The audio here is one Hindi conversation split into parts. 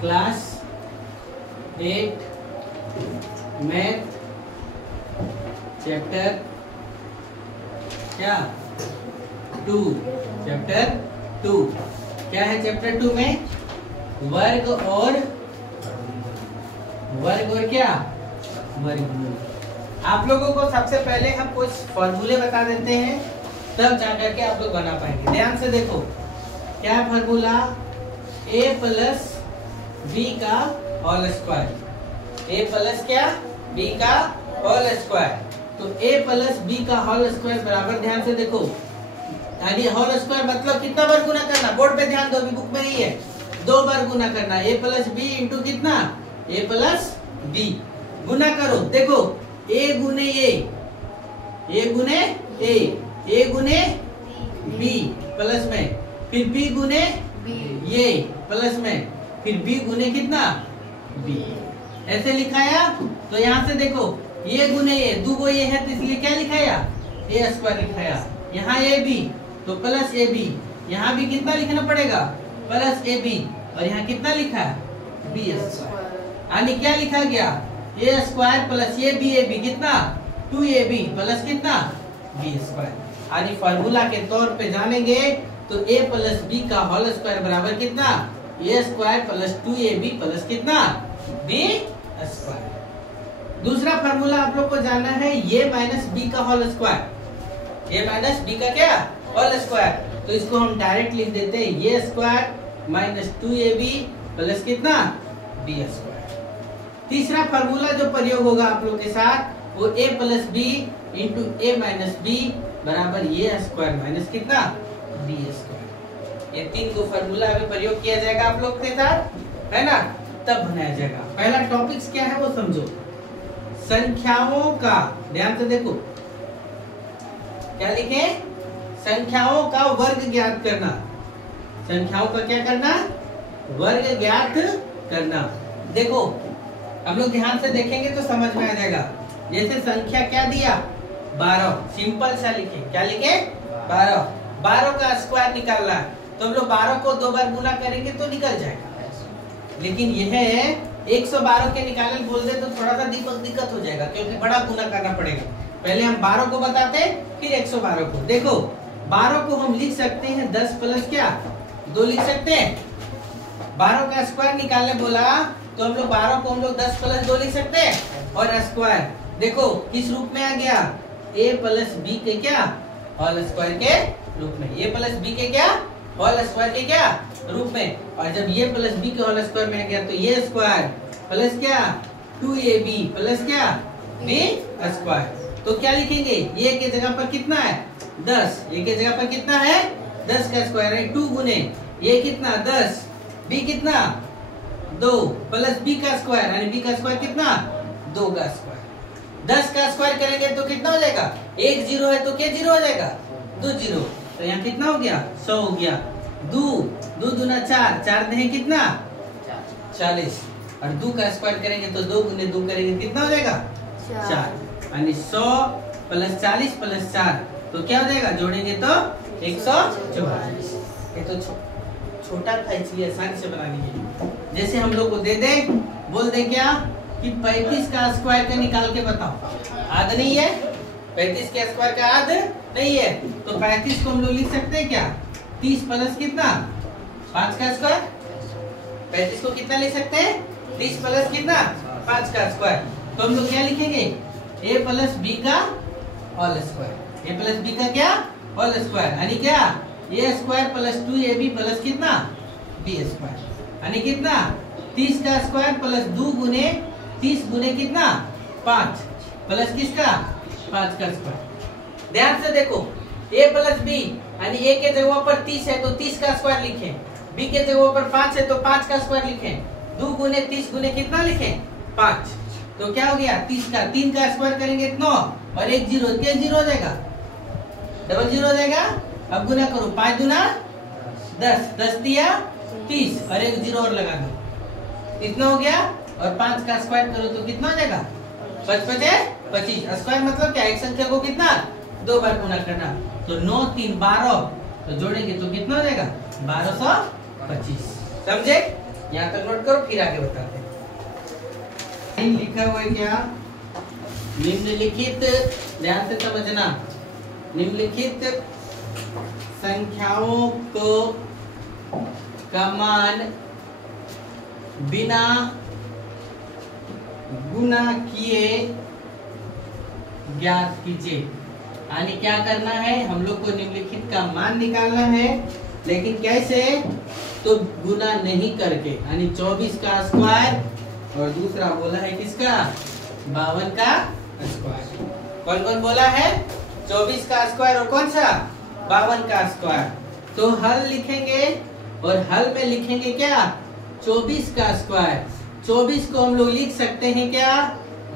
क्लास 8 मैथ चैप्टर क्या 2 चैप्टर 2 क्या है चैप्टर 2 में वर्ग और क्या वर्गमूल। आप लोगों को सबसे पहले हम कुछ फॉर्मूले बता देते हैं, तब जाकर के आप लोग बना पाएंगे। ध्यान से देखो क्या फॉर्मूला, a प्लस बी का होल स्क्वायर, a प्लस क्या b का होल स्क्वायर। तो a प्लस b का होल स्क्वायर बराबर, ध्यान से देखो, यानी होल स्क्वायर मतलब कितना बार गुना करना, बोर्ड पे ध्यान दो, अभी बुक में नहीं है, 2 बार गुना करना, a प्लस बी इंटू कितना a प्लस b, गुना करो। देखो a गुने a गुने a गुने b प्लस में, फिर b गुने ये प्लस में, फिर b गुने कितना b, ऐसे लिखाया। तो यहाँ से देखो ये गुने ये, दो ये है तो इसलिए क्या लिखाया a स्क्वायर लिखाया, यहाँ a b तो प्लस a b, यहाँ भी कितना लिखना पड़ेगा प्लस a b, और यहाँ कितना लिखा है b स्क्वायर, यानी क्या लिखा गया a स्क्वायर प्लस ये b, a b कितना 2ab प्लस कितना b स्क्वायर। यानी फार्मूला के तौर पे जानेंगे तो a प्लस b का होल स्क्वायर बराबर कितना a square plus 2ab plus कितना b स्क्वायर। दूसरा फार्मूला आप लोग को जानना है a माइनस b का whole square, a minus b का क्या होल स्क्वायर। तो इसको हम डायरेक्ट लिख देते हैं a square minus 2ab plus कितना b स्क्वायर। तीसरा फार्मूला जो प्रयोग होगा आप लोग के साथ वो a plus b into a minus b बराबर a स्क्वायर माइनस कितना b स्क्वायर। ये 3 को फार्मूला अभी प्रयोग किया जाएगा आप लोग के साथ, है ना, तब बनाया जाएगा। पहला टॉपिक्स क्या है वो समझो, संख्याओं का, ध्यान से देखो क्या लिखे, संख्याओं का वर्ग ज्ञात करना, संख्याओं का क्या करना वर्ग ज्ञात करना। देखो हम लोग ध्यान से देखेंगे तो समझ में आ जाएगा। जैसे संख्या क्या दिया 12, सिंपल सा लिखे, क्या लिखे 12 का स्क्वायर निकालना है, तो हम लोग 12 को 2 बार गुना करेंगे तो निकल जाएगा। लेकिन यह 112 के निकालने बोल दे तो थोड़ा सा दिक्कत हो जाएगा, क्योंकि बड़ा गुना करना पड़ेगा। पहले हम 12 को बताते फिर 112 को। देखो 12 को हम लिख सकते हैं 10 प्लस क्या 2 लिख सकते हैं। 12 का स्क्वायर निकालने बोला तो हम लोग 12 को हम लोग 10 प्लस 2 लिख सकते हैं, और स्क्वायर देखो किस रूप में आ गया a प्लस बी के क्या होल स्क्वायर के रूप में, a प्लस बी के क्या होल स्क्वायर के क्या रूप में। और जब ये प्लस बी के होल स्क्वायर में आ गया तो ये स्क्वायर प्लस क्या 2ab प्लस क्या b स्क्वायर। तो क्या लिखेंगे, ये के जगह पर कितना है 10, ये के जगह पर कितना है 10 का स्क्वायर है, 2 गुने ये कितना 10, b कितना 2 प्लस b का स्क्वायर, यानी b का स्क्वायर कितना 2 का स्क्वायर। 10 का स्क्वायर करेंगे तो कितना हो जाएगा, 1 0 है तो क्या 0 हो जाएगा 2 0, तो यहाँ कितना हो गया 100 हो गया। 2 दूना 4, 4 नहीं कितना 40, और 2 का स्क्वायर करेंगे तो 2 गुने 2 करेंगे कितना हो जाएगा 4, यानी 100 प्लस 40 प्लस 4 तो क्या हो जाएगा, जोड़ेंगे तो 144। ये तो छोटा था इसलिए आसानी से बना लीजिए। जैसे हम लोग को दे दे, बोल दे क्या कि 35 का स्क्वायर का निकाल के बताओ, आध नहीं है 35 के स्क्वायर का आध नहीं है, तो 35 को हम लोग लिख सकते हैं क्या 30 प्लस कितना 5 का स्क्वायर। 35 को कितना लिख सकते हैं 30 प्लस कितना 5 का स्क्वायर। तो हम लोग क्या लिखेंगे a प्लस बी का whole square, a plus B का क्या होल स्क्वायर, यानी क्या a square plus 2ab plus कितना b स्क्वायर, यानी कितना 30 का स्क्वायर प्लस 2 गुने 30 गुने कितना 5 प्लस किसका 5 का स्क्वायर। ध्यान से देखो a प्लस b, यानी a के जगह पर 30 है तो 30 का स्क्वायर लिखें, b के जगह पर 5 है तो 5 का स्क्वायर लिखें, 2 गुने 30 गुने कितना लिखें 5, तो क्या हो गया 30 का 3 का स्क्वायर करेंगे 9, और 1 0 क्या 0 हो जाएगा, डबल 0 हो जाएगा। अब गुना करो 5 दूना 10, 10 दिया 30, और 1 0 और लगा दो, इतना हो गया। और 5 का स्क्वायर करो तो कितना हो जाएगा 5 है 25। स्क्वायर मतलब क्या, एक संख्या को कितना 2 बार गुना करना, तो 9 3 12, तो जोड़ेंगे तो कितना हो जाएगा 1225। समझे। यहाँ तक नोट करो, फिर आगे बताते हैं। लिखा हुआ है क्या? निम्नलिखित, ध्यान से समझना, निम्नलिखित संख्याओं को का मान बिना गुना किए ज्ञात कीजिए। यानी क्या करना है, हम लोग को निम्नलिखित का मान निकालना है, लेकिन कैसे? तो गुना नहीं करके, यानी 24 का स्क्वायर और दूसरा बोला है किसका? 52 का स्क्वायर। कौन कौन बोला है? 24 का स्क्वायर और कौन सा? 52 का स्क्वायर। तो हल लिखेंगे और हल में लिखेंगे क्या? 24 का स्क्वायर। 24 को हम लोग लिख सकते हैं क्या?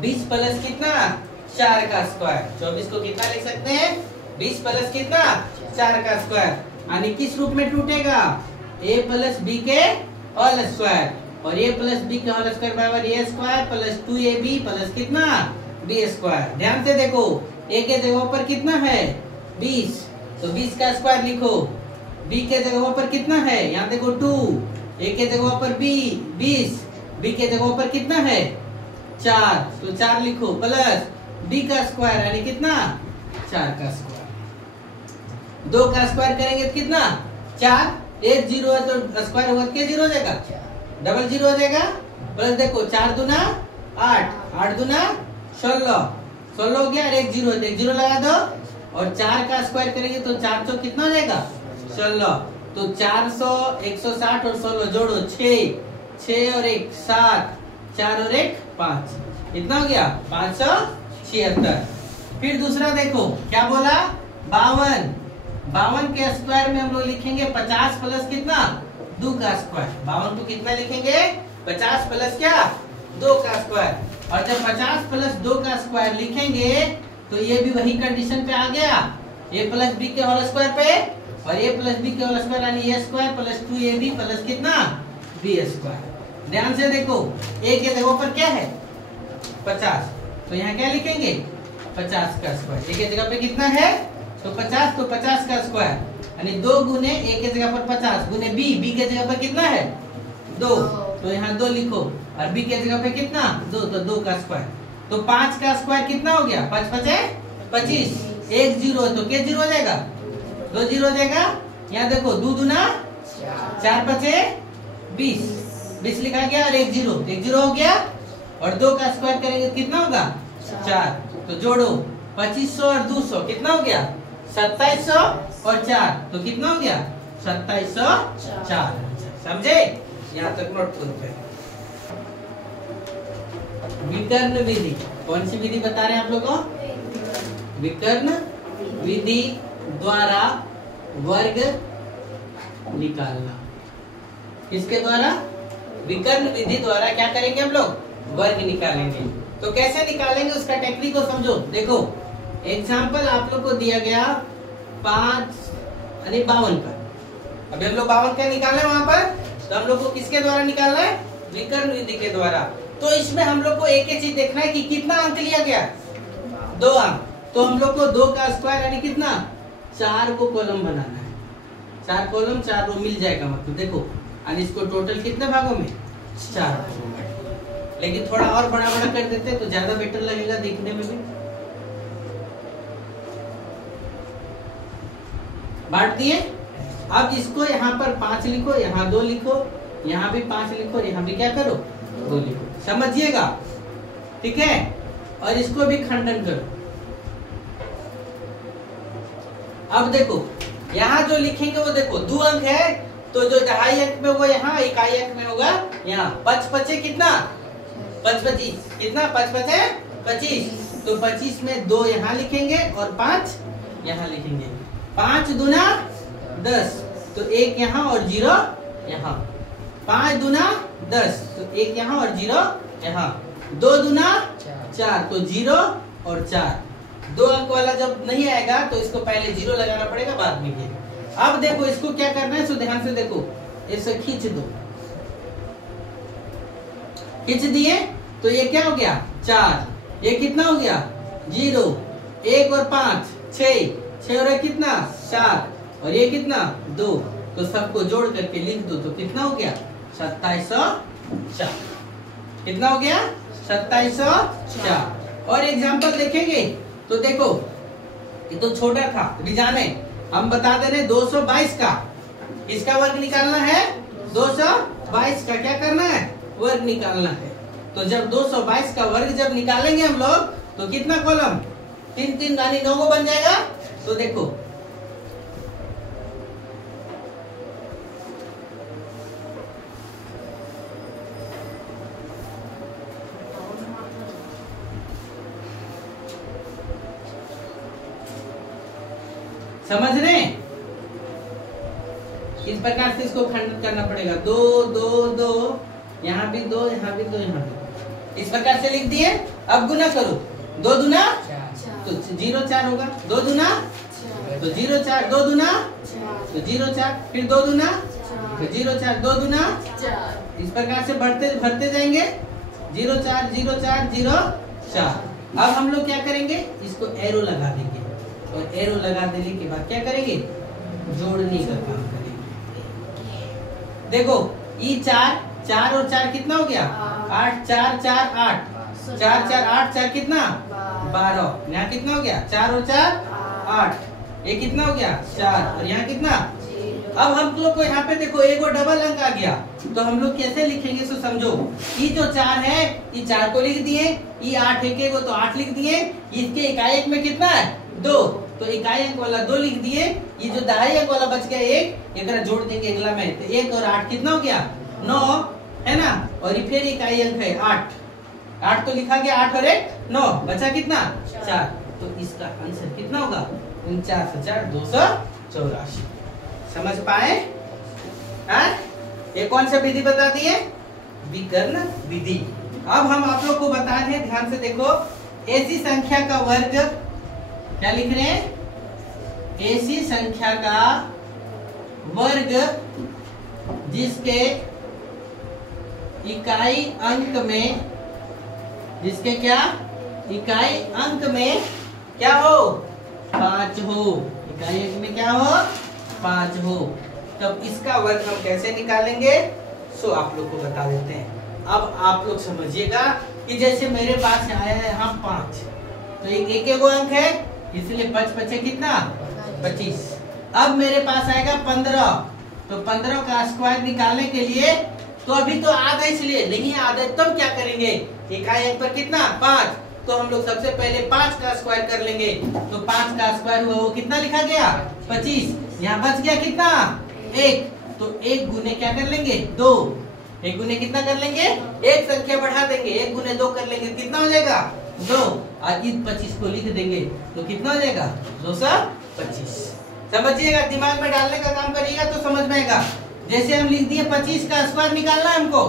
20 प्लस कितना? 4 का स्क्वायर। 24 को कितना लिख सकते हैं? 20 प्लस कितना? 4 का स्क्वायर। यानी किस रूप में टूटेगा? a प्लस बी के होल स्क्वायर, और a प्लस बी के होल स्क्वायर बराबर a square plus 2ab plus कितना? b square. ध्यान से देखो, a के जगह पर कितना है? 20, तो 20 का स्क्वायर लिखो। b के जगह पर कितना है? यहाँ देखो 2, a के जगह पर b 20, b के जगह पर कितना है? 4, तो 4 लिखो प्लस b का स्क्वायर यानी कितना? 4 का स्क्वायर। 2 का स्क्वायर करेंगे तो कितना? 4, 1 0 है तो स्क्वायर होगा क्या? 0 हो जाएगा, डबल 0 हो जाएगा। प्लस देखो 4 दूना 8, 8 दूना 16, 16 हो गया, और 1 0 है तो 1 0 लगा दो, और 4 का स्क्वायर करेंगे तो 4 चौक कितना हो जाएगा? 16, तो 400, 160 और 16 जोड़ो 6, 6 और 1 7, 4 और 1 5, कितना हो गया? 576। फिर दूसरा देखो क्या बोला? 52, 52 के स्क्वायर में हम लोग लिखेंगे 50 प्लस कितना? 2 का स्क्वायर। 52 को कितना लिखेंगे? 50 प्लस क्या? 2 का स्क्वायर। और जब 50 प्लस 2 का स्क्वायर लिखेंगे तो ये भी वही कंडीशन पे आ गया, a प्लस बी के होल स्क्वायर पे, और a प्लस बी के होल स्क्वायर यानी a square plus 2ab plus कितना? b square. ध्यान से देखो, a के जगह पर क्या है? 50, तो यहाँ क्या लिखेंगे? 50 का स्क्वायर। a के जगह पे कितना है? तो 50, तो 50 का स्क्वायर यानी 2 गुने a के जगह पर 50 गुने b के जगह पर कितना है? 2, तो यहाँ 2 लिखो, और b के जगह पे कितना? 2, तो 2 का स्क्वायर। तो 5 का स्क्वायर कितना हो गया? 5 5 25, 1 0 है तो क्या 0 हो जाएगा? 2 0 हो जाएगा। यहाँ देखो 2 दूना 4 5 20, 20 लिखा गया, और 1 0, 1 0 हो गया, और 2 का स्क्वायर करेंगे तो कितना होगा? 4, तो जोड़ो 2500 और 200 कितना हो गया? 2700 और 4, तो कितना हो गया? 2704। समझे? यहाँ तक नोट करो। विकर्ण विधि, कौन सी विधि बता रहे हैं आप लोगों को? विकर्ण विधि द्वारा वर्ग निकालना। किसके द्वारा? विकर्ण विधि द्वारा क्या करेंगे हम लोग? वर्ग निकालेंगे। तो कैसे निकालेंगे उसका टेक्निक को समझो। देखो एग्जाम्पल आप लोग को दिया गया 5 यानी 52 का। अभी हम लोग 52 का निकालना है वहां पर, तो हम लोग को किसके द्वारा निकालना है? विकर्ण विधि के द्वारा। तो इसमें हम लोग को एक ही चीज देखना है कि कितना अंक लिया गया? 2 अंक। तो हम लोग को 2 का स्क्वायर यानी कितना? 4 को कॉलम बनाना है। 4 कॉलम 4 रो मिल जाएगा, मतलब देखो, यानी इसको टोटल कितने भागों में? 4 भागों में। लेकिन थोड़ा और बड़ा बड़ा कर देते तो ज्यादा बेटर लगेगा देखने में भी। बांट दिए। अब इसको यहाँ पर 5 लिखो, यहाँ 2 लिखो, यहाँ भी 5 लिखो, यहाँ भी क्या करो? 2 लिखो। समझिएगा, ठीक है? और इसको भी खंडन करो। अब देखो यहाँ जो लिखेंगे वो देखो 2 अंक है, तो जो 2.5 अंक में होगा यहाँ, 1 अंक में होगा यहाँ। 5 5 कितना? 5 25 कितना? 5 5 25, तो 25 में 2 यहाँ लिखेंगे और 5 यहाँ लिखेंगे। 5 दूना 10, तो 1 यहाँ और 0 यहाँ। 5 दूना 10, तो 1 यहाँ और 0 यहाँ। 2 दूना 4, तो 0 और 4। 2 अंक वाला जब नहीं आएगा तो इसको पहले 0 लगाना पड़ेगा, बाद में ये। अब देखो इसको क्या करना है, सो ध्यान से देखो, इसे खींच दो। खींच दिए तो ये क्या हो गया? 4। ये कितना हो गया? 0, 1 और 5 6, 6 और 1 कितना? 7, और ये कितना? 2। तो सबको जोड़ करके लिख दो तो कितना हो गया? 2704। कितना हो गया? 2704। और एग्जाम्पल देखेंगे तो देखो, ये तो छोटा था, अभी जाने हम बता दे रहे 222 का, इसका वर्ग निकालना है। 222 का क्या करना है? वर्ग निकालना है। तो जब 222 का वर्ग जब निकालेंगे हम लोग, तो कितना कॉलम? 3 3 यानी 9 को बन जाएगा। तो देखो समझ रहे हैं? इस प्रकार से इसको खंडित करना पड़ेगा। 2 2 2, यहाँ भी 2, यहाँ भी 2, यहाँ भी। इस प्रकार से लिख दिए। अब गुना करो। 2 दूना तो 0 4 होगा। 2 दूना तो 0 4, 2 दूना तो 0 4, फिर 2 दूना तो 0 4, 2 दूना। इस प्रकार से बढ़ते भरते जाएंगे। 0 4 0 4 0 4। अब हम लोग क्या करेंगे? इसको एरो लगा देंगे, और एरो लगा देने के बाद क्या करेंगे? जोड़ने का काम करेंगे। देखो ये 4 और 4 कितना हो गया? 8 4 4 8, 4 4 8 4 कितना? 12। यहाँ कितना हो गया? 4 और 4 8, ये कितना हो गया? 4। और यहाँ कितना? अब हम लोग को यहाँ पे देखो एक और डबल अंक आ गया, तो हम लोग कैसे लिखेंगे? सो समझो, ये जो 4 है, ये 4 को लिख दिए, ये 8 एक को तो 8 लिख दिए, इसके इकाई अंक में कितना है? 2, तो इकाई अंक वाला 2 लिख दिए। ये जो दहाई अंक वाला बच गया 1, एक जोड़ देंगे अगला में, तो 1 और 8 कितना हो गया? 9 है ना। और ये फिर इकाई अंक है 8, 8 तो लिखा गया, 8 और 1 9, बचा कितना? 4। तो इसका आंसर कितना होगा? 49,284। समझ पाए? ये कौन सा विधि बता दिए? विकर्ण विधि। अब हम आप लोग को बता रहे हैं, ध्यान से देखो। ऐसी संख्या का वर्ग, क्या लिख रहे हैं? ऐसी संख्या का वर्ग जिसके इकाई अंक में, जिसके क्या? इकाई अंक में क्या हो? 5 हो। इकाई अंक में क्या हो? 5 हो। तब इसका वर्ग हम कैसे निकालेंगे? सो आप लोग को बता देते हैं। अब आप लोग समझिएगा कि जैसे मेरे पास आया है यहाँ 5, तो एक अंक है, इसलिए 5 5 कितना? 25। अब मेरे पास आएगा 15, तो 15 का स्क्वायर निकालने के लिए, तो अभी तो आधा इसलिए नहीं आधा, तब क्या करेंगे? इकाई अंक पर कितना? 5, तो हम लोग सबसे पहले 5 का स्क्वायर कर लेंगे। तो 5 का स्क्वायर हुआ, वो कितना लिखा गया? 25। यहाँ बच गया कितना? 1, तो 1 गुने क्या कर लेंगे? 2। 1 गुने कितना कर लेंगे? एक संख्या बढ़ा देंगे, 1 गुने 2 कर लेंगे, कितना हो जाएगा? 2। और इस 25 को लिख देंगे, तो कितना हो जाएगा? 225। समझिएगा, दिमाग में डालने का काम करिएगा तो समझ में आएगा। जैसे हम लिख दिए 25 का स्क्वायर निकालना है हमको,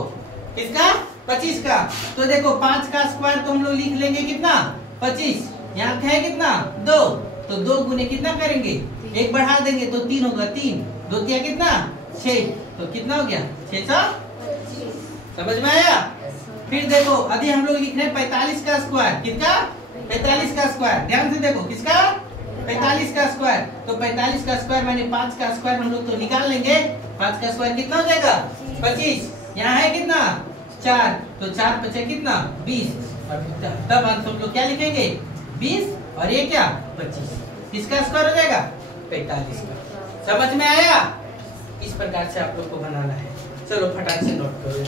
किसका? 25 का। तो देखो 5 का स्क्वायर तो हम लोग लिख लेंगे कितना? 25। यहाँ है कितना? 2, तो 2 गुने कितना करेंगे? 1 बढ़ा देंगे तो 3 होगा। 3 2 दिया कितना? 6, तो कितना हो गया? 625। समझ में आया? फिर देखो अभी हम लोग लिख रहे हैं 45 का स्क्वायर। किसका? 45 का स्क्वायर। ध्यान से देखो, किसका? 45 का स्क्वायर। तो 45 का स्क्वायर माने 5 का स्क्वायर हम लोग तो निकाल लेंगे। 5 का स्क्वायर कितना हो जाएगा? 25। यहाँ है कितना? 4, तो 4 5 कितना? 20। तब हम लोग क्या लिखेंगे? 20 और ये क्या? 25। किसका स्क्वायर हो जाएगा? 45 का। समझ में आया? इस प्रकार से आप लोग को बनाना है। चलो फटाक से नोट करो।